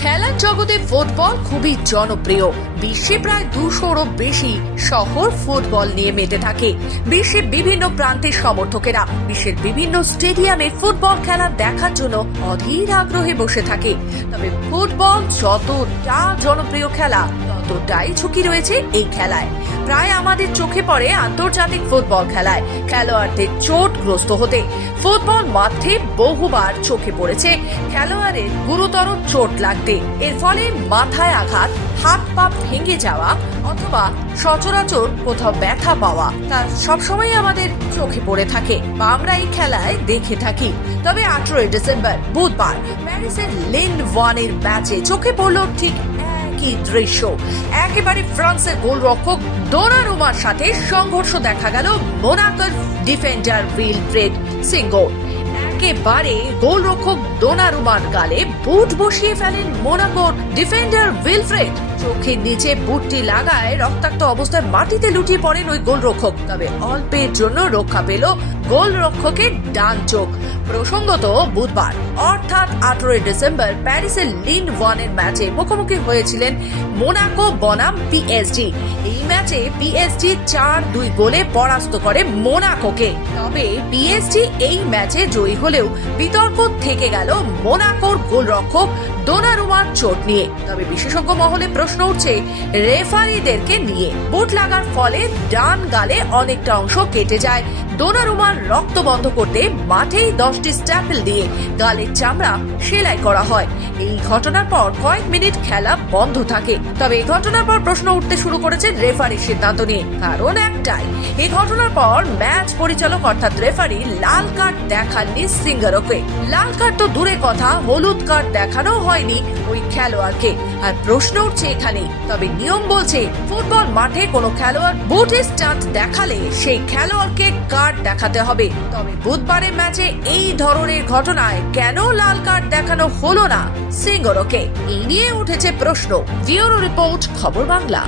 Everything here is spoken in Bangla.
খেলার জগতে ফুটবল খুবই জনপ্রিয়। বিশ্বে প্রায় 200-রও বেশি শহর ফুটবল নিয়ে মেতে থাকে। বিশ্বের বিভিন্ন প্রান্তের সমর্থকেরা বিশ্বের বিভিন্ন স্টেডিয়ামে ফুটবল খেলা দেখার জন্য অধীর আগ্রহে বসে থাকে। তবে ফুটবল যতটা জনপ্রিয় খেলা, ততটাই ঝুঁকি রয়েছে এই খেলায়। প্রায় আমাদের চোখে পড়ে আন্তর্জাতিক ফুটবল খেলায় খেলোয়াড়দের চোটগ্রস্ত হতে। ফুটবল মাঠে বহুবার চোখে পড়েছে খেলোয়াড়ের গুরুতর চোট লাগতে। এর ফলে মাথায় আঘাত, হাত পা ভেঙে যাওয়া অথবা সচরাচর কোথাও ব্যথা পাওয়া, তা সবসময় আমাদের চোখে পড়ে থাকে বা আমরা এই খেলায় দেখে থাকি। তবে 18 ডিসেম্বর বুধবার প্যারিসের লিন ওয়ানের ম্যাচে চোখে পড়ল ঠিক কি দৃশ্য। একেবারে ফ্রান্সের গোলরক্ষক দোনারুমার সাথে সংঘর্ষ দেখা গেল মোনাকোর ডিফেন্ডার উইলফ্রেড সিঙ্গো। একেবারে গোলরক্ষক দোনারুমার গালে বুট বসিয়ে ফেলেন মোনাকোর ডিফেন্ডার উইলফ্রেড। চোখের নিচে বুটটি লাগায় রক্তাক্ত অবস্থায় মাটিতে লুটিয়ে পড়েন ওই গোলরক্ষক। তবে অল্পের জন্য রক্ষা পেল গোলরক্ষকের ডান চোখ। প্রসঙ্গত, বুধবার অর্থাৎ 18 ডিসেম্বর প্যারিসের লিন ওয়ানের ম্যাচে মুখোমুখি হয়েছিলেন মোনাকো বনাম পিএসজি। এই ম্যাচে পিএসজি 4-2 গোলে পরাস্ত করে মোনাকোকে। তবে পিএসজি এই ম্যাচে জয়ী হলেও বিতর্ক থেকে গেল মোনাকোর গোলরক্ষক দোনারুমার চোট নিয়ে। তবে বিশেষজ্ঞ মহলে প্রশ্ন উঠছে রেফারিদেরকে নিয়ে। বুট লাগার ফলে ডান গালে অনেকটা অংশ কেটে যায়। দোনারুমার রক্ত বন্ধ করতে মাঠেই 10টি স্ট্যাপল দিয়ে গালের চামড়া সেলাই করা হয়। এই ঘটনার পর কয়েক মিনিট খেলা বন্ধ থাকে। তবে এই ঘটনার পর প্রশ্ন উঠতে শুরু করেছে রেফারির সিদ্ধান্ত নিয়ে। কারণ একটাই, এই ঘটনার পর ম্যাচ পরিচালক অর্থাৎ রেফারি লাল কার্ড দেখাননি সিঙ্গারোকে। লাল কার্ড তো দূরে কথা, হলুদ কার্ড দেখানো হয়নি ওই খেলোয়াড়কে। আর প্রশ্ন উঠছে এখানে, তবে নিয়ম বলছে ফুটবল মাঠে কোনো খেলোয়াড় বুটে স্টান্ট দেখালে সেই খেলোয়াড়কে কার্ড দেখাতে হবে। তবে বুধবারের ম্যাচে এই ধরনের ঘটনায় কেন লাল কার্ড দেখানো হলো না সিঙ্গারোকে, এই নিয়ে উঠেছে প্রশ্ন। ব্যুরো রিপোর্ট, খবর বাংলা।